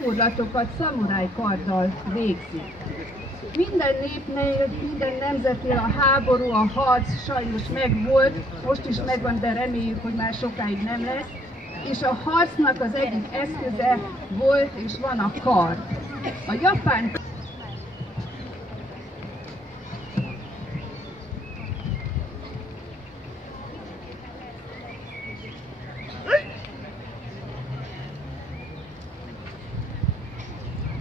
gyakorlatokat szamuráj karddal végzik. Minden népnél, minden nemzetnél a háború, a harc sajnos megvolt, most is megvan, de reméljük, hogy már sokáig nem lesz. És a harcnak az egyik eszköze volt és van a kard. A japán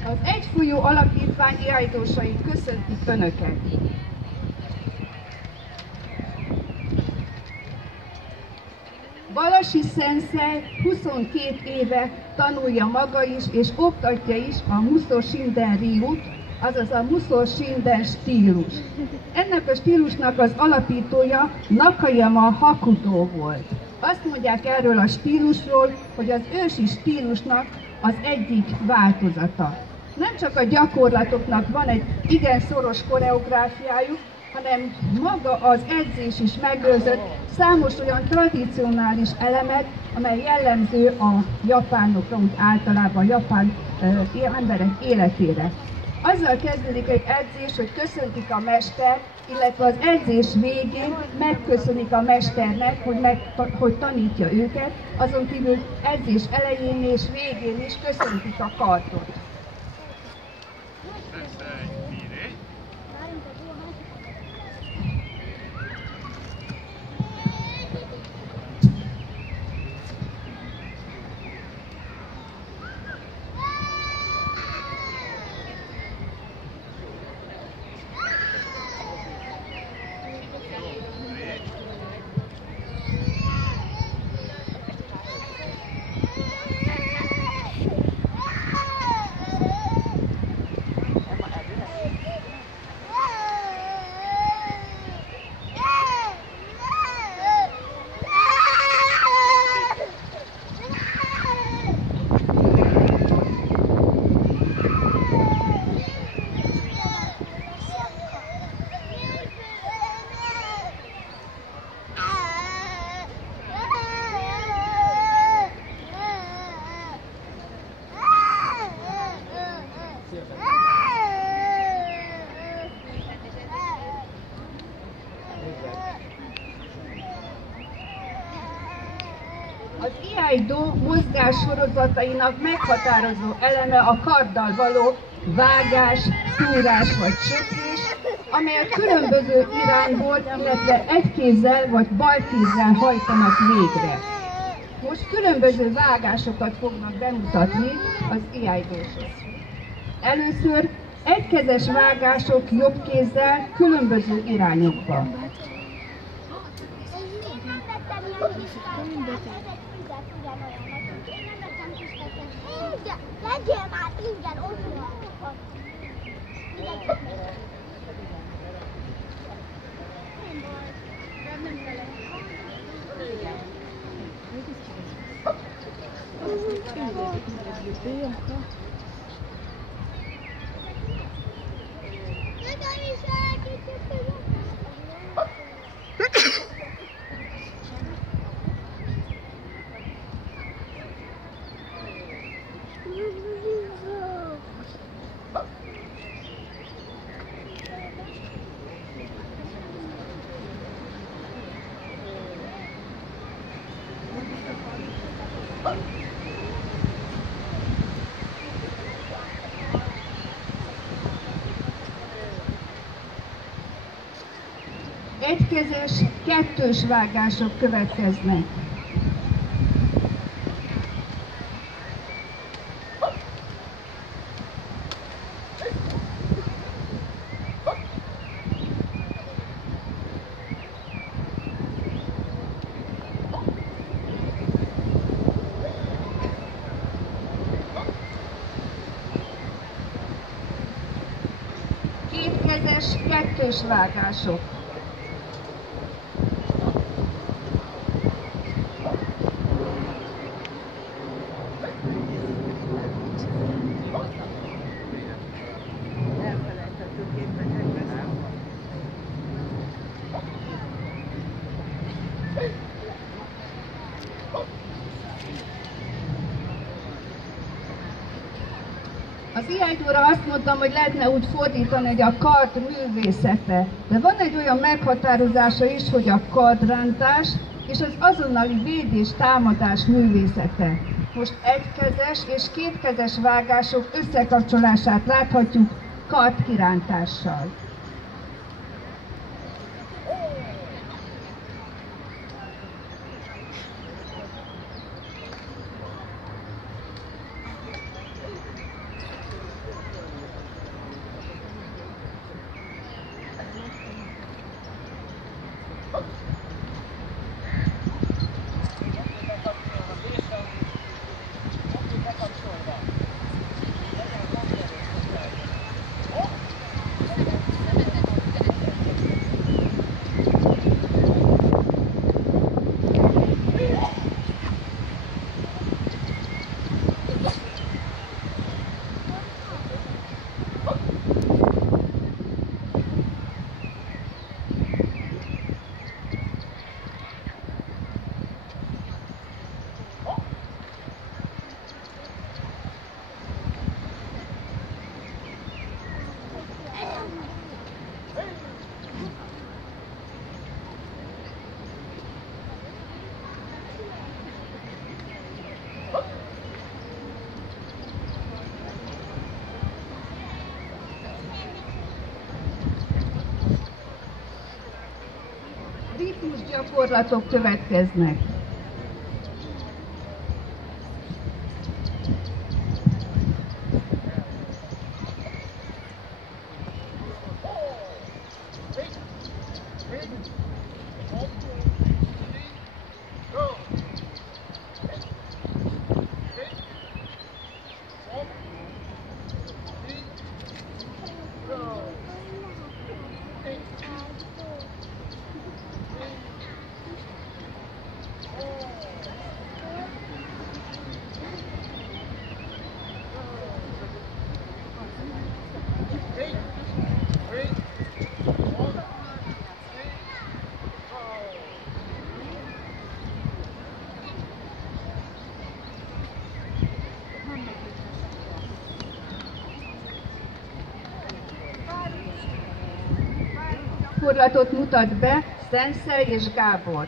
az Egyfolyó Alapítvány irányítósai köszöntik Önöket! Balasi Szenszei 22 éve tanulja maga is és oktatja is a Musō Shinden Ryūt, azaz a Musō Shinden stílus. Ennek a stílusnak az alapítója Nakayama Hakuto volt. Azt mondják erről a stílusról, hogy az ősi stílusnak az egyik változata. Nem csak a gyakorlatoknak van egy igen szoros koreográfiájuk, hanem maga az edzés is megőrzött számos olyan tradicionális elemet, amely jellemző a japánokra, úgy általában a japán emberek életére. Azzal kezdődik egy edzés, hogy köszöntik a mestert, illetve az edzés végén megköszönik a mesternek, hogy tanítja őket, azon kívül edzés elején és végén is köszöntik a kardot. Az iaido mozgás sorozatainak meghatározó eleme a karddal való vágás, szúrás vagy söprés, amelyet különböző irányból, illetve egy kézzel vagy bal kézzel hajtanak végre. Most különböző vágásokat fognak bemutatni az iaidósok. Először egykezes vágások jobb kézzel különböző irányokba. Legyél már ingyen otthon! Egykezes, kettős vágások következnek. Kétkezes, kettős vágások. Az ihajdóra azt mondtam, hogy lehetne úgy fordítani, hogy a kard művészete. De van egy olyan meghatározása is, hogy a kardrántás és az azonnali védés, támadás művészete. Most egykezes és kétkezes vágások összekapcsolását láthatjuk kardkirántással. Gyakorlatok következnek. Gyakorlatot mutat be Szenszely és Gábor.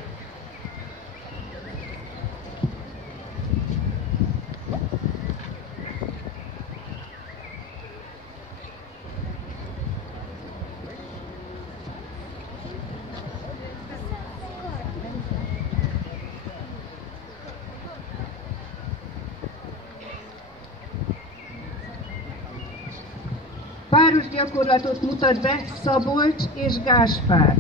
Páros gyakorlatot mutat be Szabolcs és Gáspár.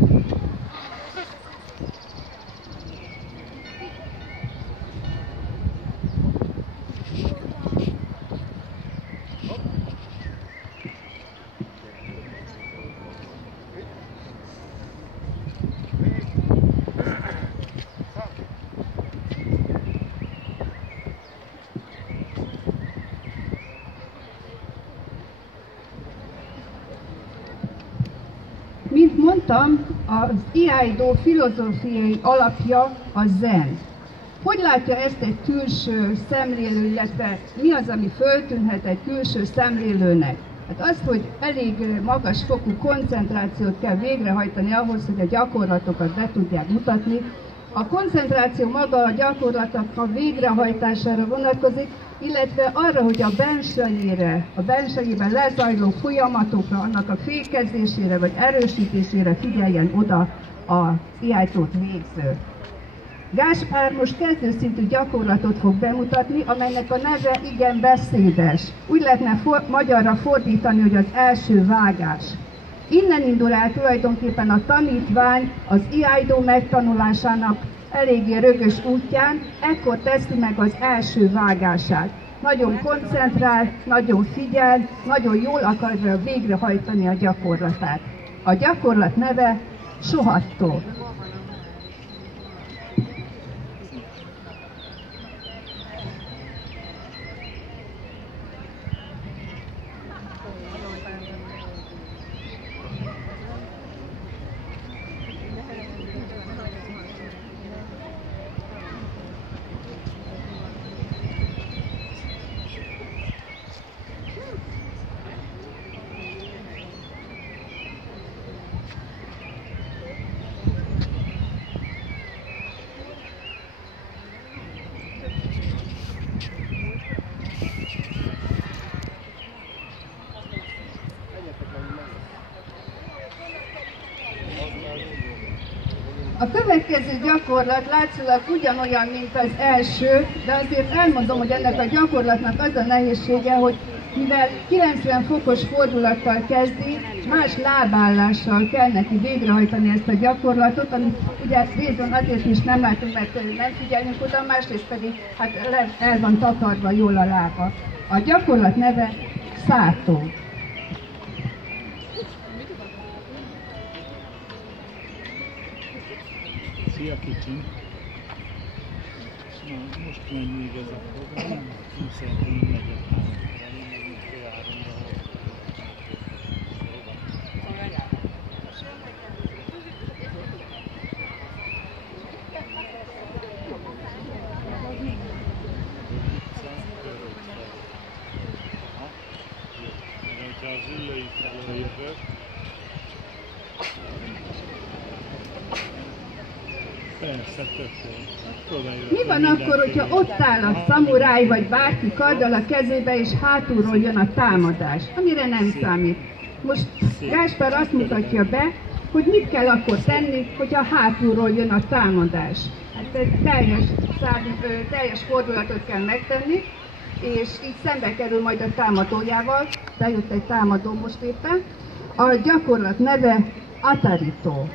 Mint mondtam, az ihajdó filozófiai alapja a zen. Hogy látja ezt egy külső szemlélő, illetve mi az, ami föltűnhet egy külső szemlélőnek? Hát az, hogy elég magas fokú koncentrációt kell végrehajtani ahhoz, hogy a gyakorlatokat be tudják mutatni. A koncentráció maga a gyakorlatok a végrehajtására vonatkozik, illetve arra, hogy a bensejében lezajló folyamatokra, annak a fékezésére vagy erősítésére figyeljen oda az ihajtót végző. Gáspár most kezdőszintű gyakorlatot fog bemutatni, amelynek a neve igen beszédes. Úgy lehetne magyarra fordítani, hogy az első vágás. Innen indul el tulajdonképpen a tanítvány az ihajdó megtanulásának eléggé rögös útján, ekkor teszi meg az első vágását. Nagyon koncentrál, nagyon figyel, nagyon jól akarja végrehajtani a gyakorlatát. A gyakorlat neve Sohattó. A következő gyakorlat látszólag ugyanolyan, mint az első, de azért elmondom, hogy ennek a gyakorlatnak az a nehézsége, hogy mivel 90 fokos fordulattal kezdi, más lábállással kell neki végrehajtani ezt a gyakorlatot, amit ugye részben azért is nem látunk, mert nem figyelünk oda, másrészt pedig hát el van takarva jól a lába. A gyakorlat neve szátó. Szia kicsim! Na, most megy még ez a program, én szeretném megyek ha az ülői felől jövök. Persze, mi van akkor, hogyha ott áll a szamuráj vagy bárki karddal a kezébe és hátulról jön a támadás, amire nem számít? Most Gáspár azt mutatja be, hogy mit kell akkor tenni, hogyha hátulról jön a támadás. Hát egy teljes fordulatot kell megtenni, és így szembe kerül majd a támadójával, bejött egy támadó most éppen. A gyakorlat neve Atarito.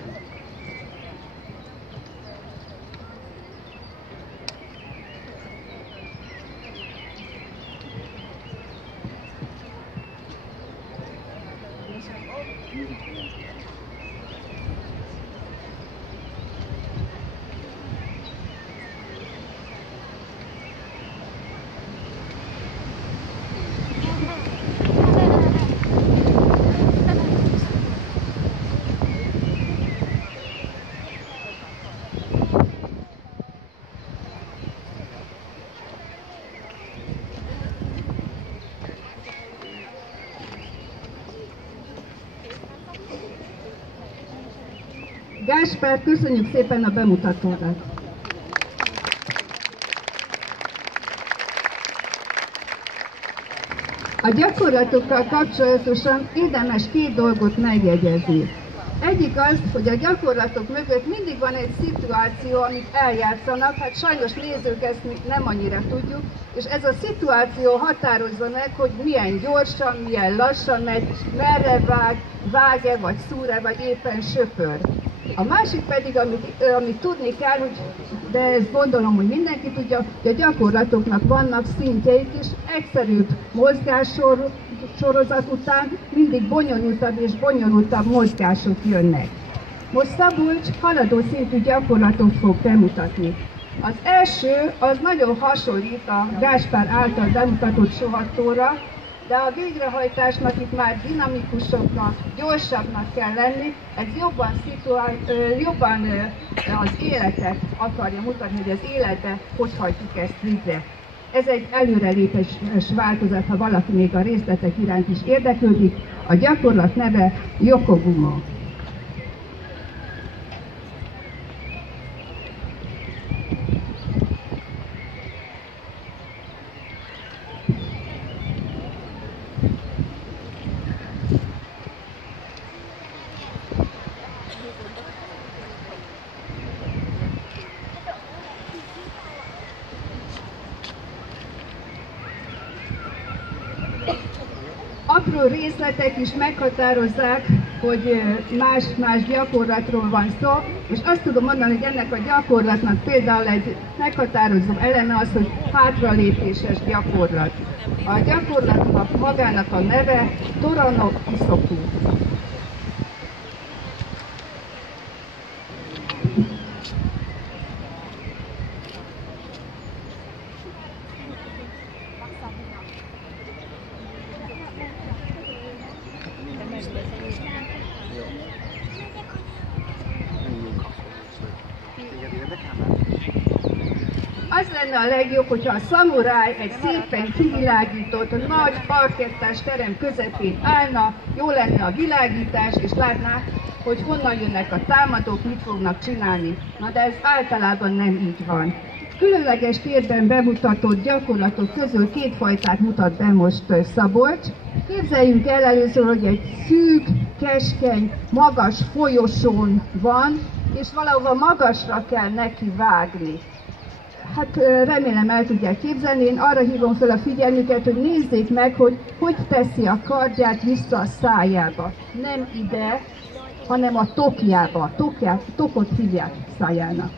Gáspár, köszönjük szépen a bemutatódat! A gyakorlatokkal kapcsolatosan érdemes két dolgot megjegyezni. Egyik az, hogy a gyakorlatok mögött mindig van egy szituáció, amit eljátszanak, hát sajnos nézők ezt nem annyira tudjuk, és ez a szituáció határozza meg, hogy milyen gyorsan, milyen lassan megy, merre vág-e, vagy szúr-e, vagy éppen söpör. A másik pedig, amit tudni kell, de ezt gondolom, hogy mindenki tudja, hogy a gyakorlatoknak vannak szintjeik, és egyszerűbb mozgássorozat után mindig bonyolultabb és bonyolultabb mozgások jönnek. Most Szabolcs haladó szintű gyakorlatot fog bemutatni. Az első az nagyon hasonlít a Gáspár által bemutatott sohatóra, de a végrehajtásnak itt már dinamikusabbnak, gyorsabbnak kell lenni, ez jobban az életet akarja mutatni, hogy az életbe hogy hajtjuk ezt végre. Ez egy előrelépés változat, ha valaki még a részletek iránt is érdeklődik. A gyakorlat neve Yokogumo. Apró részletek is meghatározzák, hogy más-más gyakorlatról van szó, és azt tudom mondani, hogy ennek a gyakorlatnak például egy meghatározó eleme az, hogy hátralépéses gyakorlat. A gyakorlatnak magának a neve Torono Isoku. Az lenne a legjobb, hogyha a szamuráj egy szépen kivilágított, nagy parkettás terem közepén állna, jó lenne a világítás, és látná, hogy honnan jönnek a támadók, mit fognak csinálni. Na de ez általában nem így van. Különleges térben bemutatott gyakorlatok közül két fajtát mutat be most Szabolcs. Képzeljünk el először, hogy egy szűk, keskeny, magas folyosón van, és valahova magasra kell neki vágni. Hát remélem el tudják képzelni, én arra hívom fel a figyelmüket, hogy nézzék meg, hogy teszi a kardját vissza a szájába. Nem ide, hanem a tokjába. Tokot hívják szájának.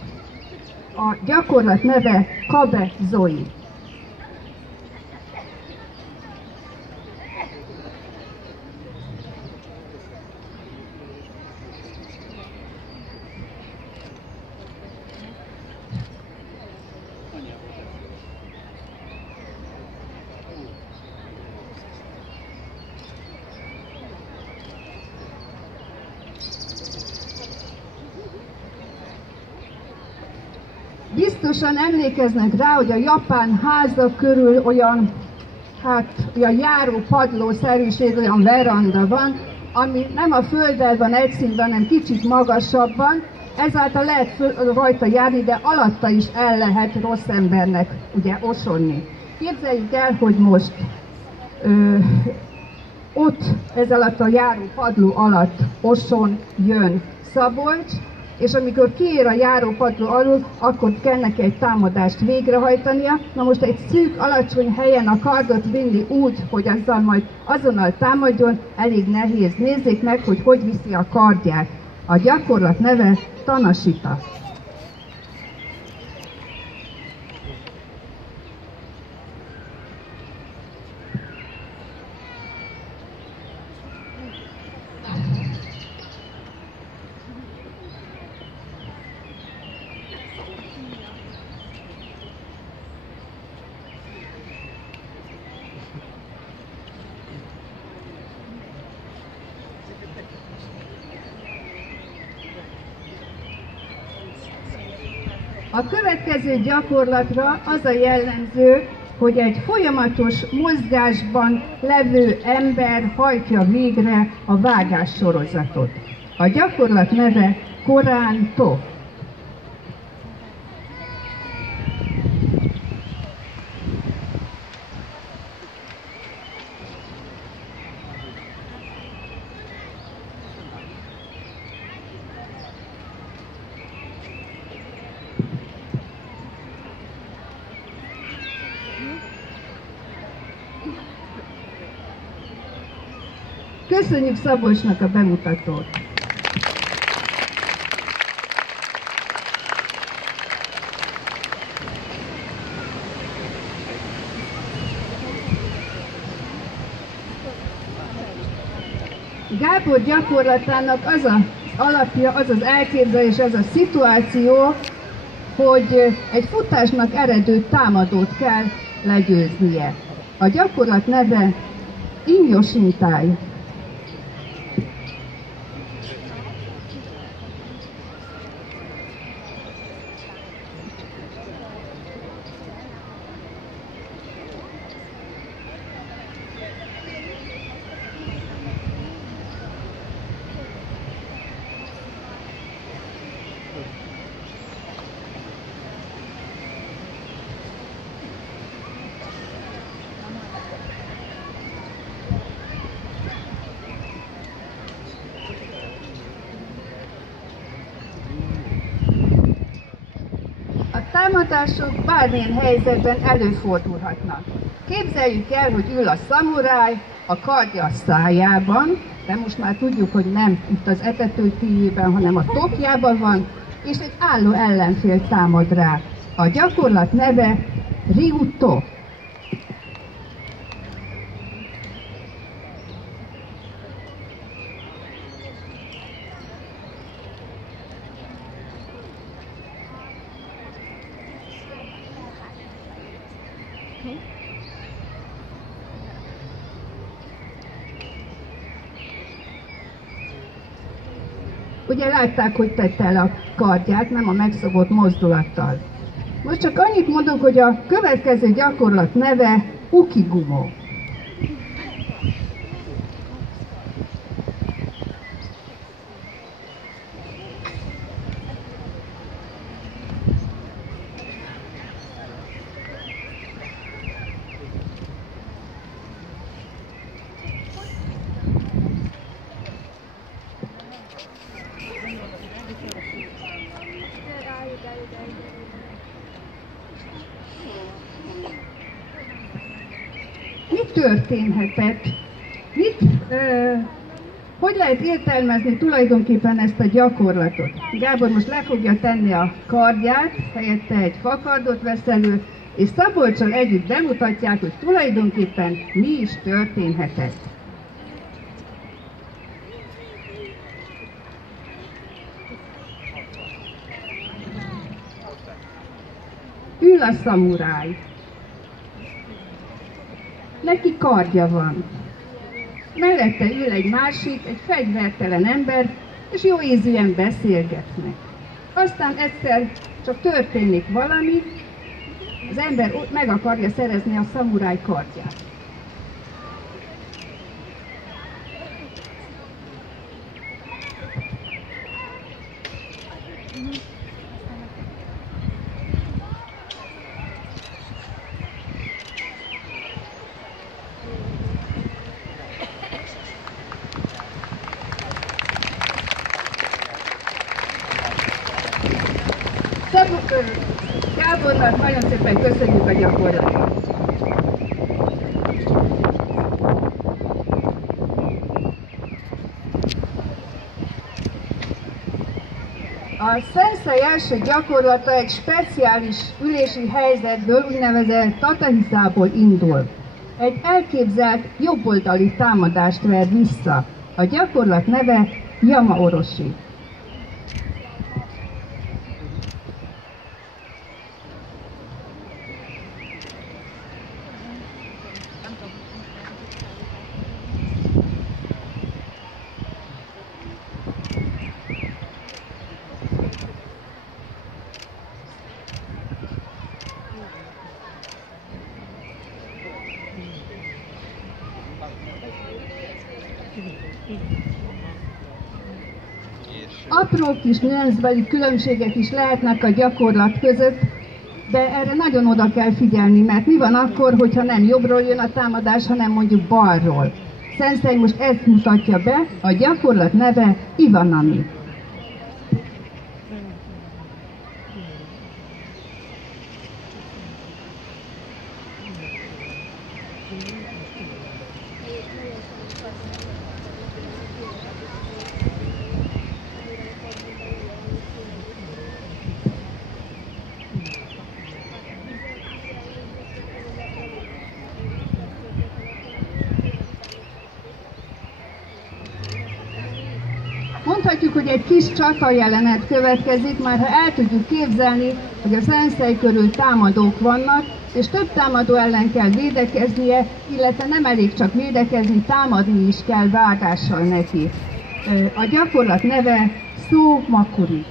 A gyakorlat neve Kabe Zoi. Biztosan emlékeznek rá, hogy a japán házak körül olyan járó padlószerűség, olyan veranda van, ami nem a földdel van egy szintben, hanem kicsit magasabban, ezáltal lehet rajta járni, de alatta is el lehet rossz embernek ugye osonni. Képzeljük el, hogy most ott ez alatt a járó padló alatt oson jön Szabolcs, és amikor kiér a járópadló alul, akkor kell neki egy támadást végrehajtania. Na most egy szűk, alacsony helyen a kardot vinni úgy, hogy azzal majd azonnal támadjon, elég nehéz. Nézzék meg, hogy viszi a kardját. A gyakorlat neve Tanashita. A következő gyakorlatra az a jellemző, hogy egy folyamatos mozgásban levő ember hajtja végre a vágás sorozatot. A gyakorlat neve Korán-to. Köszönjük Szabolcsnak a bemutatót! Gábor gyakorlatának az az alapja, az az elképzelés, az a szituáció, hogy egy futásnak eredő támadót kell legyőznie. A gyakorlat neve Injoshintai. Támadások bármilyen helyzetben előfordulhatnak. Képzeljük el, hogy ül a szamuráj, a kardja a szájában, de most már tudjuk, hogy nem itt az etetőtűjében, hanem a tokjában van, és egy álló ellenfél támad rá. A gyakorlat neve Ryuto. Ugye látták, hogy tette el a kardját, nem a megszokott mozdulattal. Most csak annyit mondok, hogy a következő gyakorlat neve Ukigumo. történhetett. Hogy lehet értelmezni tulajdonképpen ezt a gyakorlatot? Gábor most le fogja tenni a kardját, helyette egy fakardot vesz elő, és Szabolccsal együtt bemutatják, hogy tulajdonképpen mi is történhetett. Ül a szamuráj. Neki kardja van. Mellette ül egy másik, egy fegyvertelen ember, és jó ízűen beszélgetnek. Aztán egyszer csak történik valami, az ember meg akarja szerezni a szamuráj kardját. Gábornak nagyon szépen köszönjük a gyakorlatot. A szenszei első gyakorlata egy speciális ülési helyzetből, úgynevezett tatahiszából indul. Egy elképzelt jobboldali támadást ver vissza. A gyakorlat neve Yama Oroshi. Apró kis nüanszbeli különbségek is lehetnek a gyakorlat között, de erre nagyon oda kell figyelni, mert mi van akkor, hogyha nem jobbról jön a támadás, hanem mondjuk balról. Szenszei most ezt mutatja be, a gyakorlat neve Iwanami. Mondhatjuk, hogy egy kis csata jelenet következik, már ha el tudjuk képzelni, hogy a szenszei körül támadók vannak, és több támadó ellen kell védekeznie, illetve nem elég csak védekezni, támadni is kell vágással neki. A gyakorlat neve Szó Makuri.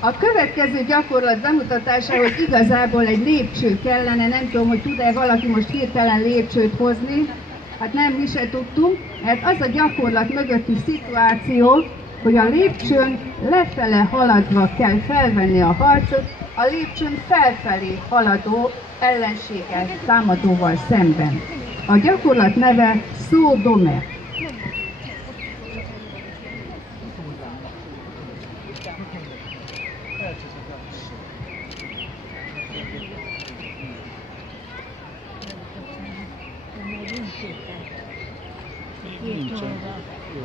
A következő gyakorlat bemutatásához igazából egy lépcső kellene, nem tudom, hogy tud-e valaki most hirtelen lépcsőt hozni. Hát nem, mi se tudtunk, mert az a gyakorlat mögötti szituáció, hogy a lépcsőn lefele haladva kell felvenni a harcot, a lépcsőn felfelé haladó ellenséggel, támadóval szemben. A gyakorlat neve Szó Dome. Nincsen. Jó,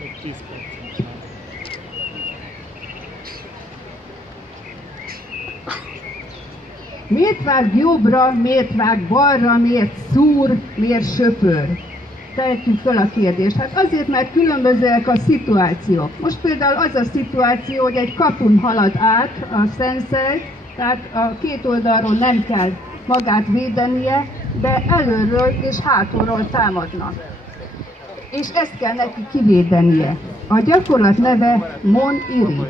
még 10 percen. Miért vág jobbra, miért vág balra, miért szúr, miért söpör? Tehetjük fel a kérdést. Hát azért, mert különbözőek a szituációk. Most például az a szituáció, hogy egy kapun halad át a szenszei, tehát a két oldalról nem kell magát védenie, de előről és hátulról támadnak. És ezt kell neki kivédenie. A gyakorlat neve Mon Iri.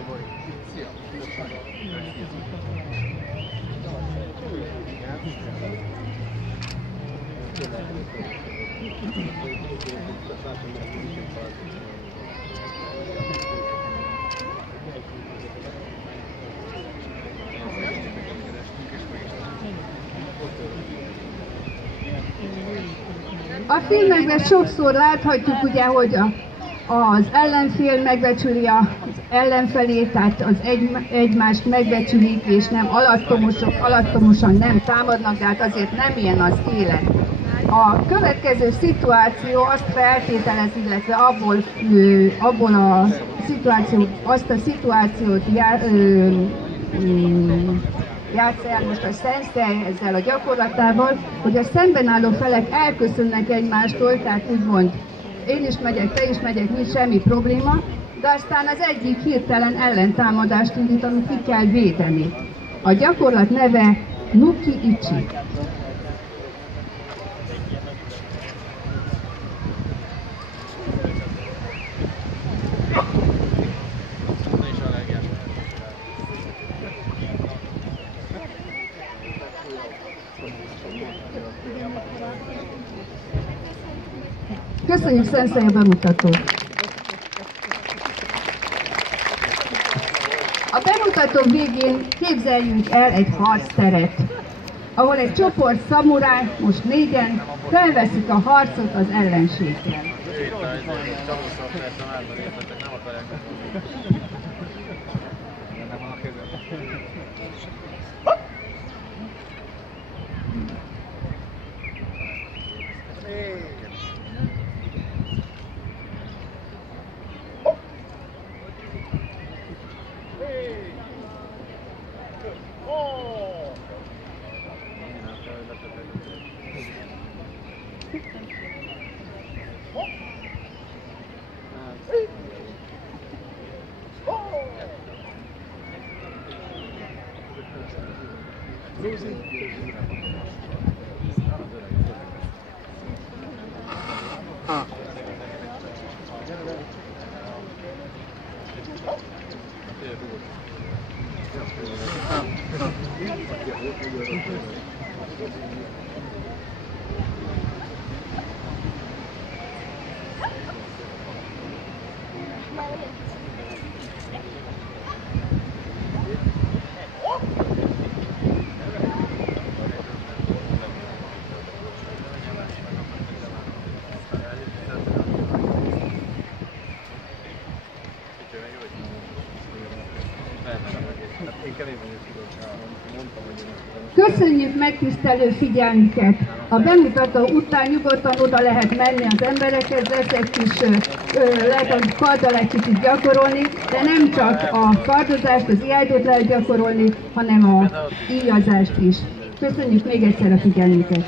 A filmekben sokszor láthatjuk ugye, hogy az ellenfél megbecsüli az ellenfelét, tehát egymást megbecsülik, és nem alattomosan nem támadnak, de hát azért nem ilyen az élet. A következő szituáció azt feltételez, illetve azt a szituációt játsza el most a Sensei ezzel a gyakorlatával, hogy a szemben álló felek elköszönnek egymástól, tehát úgymond én is megyek, te is megyek, nincs semmi probléma, de aztán az egyik hirtelen ellentámadást indít, amit ki kell védeni. A gyakorlat neve Nuki Ichi. Köszönjük Sensei a bemutatót! A bemutató végén képzeljünk el egy harcteret, ahol egy csoport szamuráj, most 4-en, felveszik a harcot az ellenséggel. Köszönjük megtisztelő figyelmüket! A bemutató után nyugodtan oda lehet menni az emberekhez, lesz egy kis, lehet a karddal egy kicsit gyakorolni, de nem csak a kardozást, az ijájdót lehet gyakorolni, hanem a íjazást is. Köszönjük még egyszer a figyelmüket!